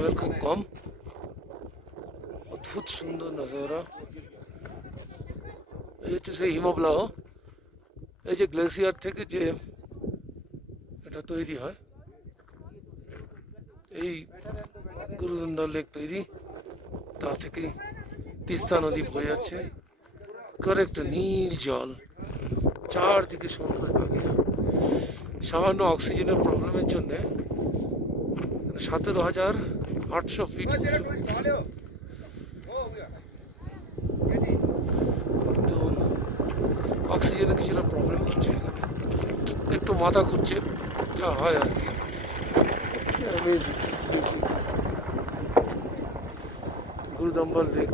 Level খুব কম। অদ্ভুত সুন্দর নজারা। এই হচ্ছে সেই হিমবাহ, এই যে গ্লেসিয়ার থেকে যে এটা তৈরি হয়, এই গুরুদণ্ডা লেক তৈরি, তা থেকে তিস্তা নদী বয়ে যাচ্ছে, কারেক্ট নীল জল, চারদিকে সুন্দর বাগিয়া। সামান্য অক্সিজেনের প্রবলেমের জন্যে 17,800 ফিট উঁচু। তো অক্সিজেনের কিছুটা প্রবলেম হচ্ছে এখানে, একটু মাথা ঘুরছে, যা হয় আর কি। Amazing Gurudongmar lake.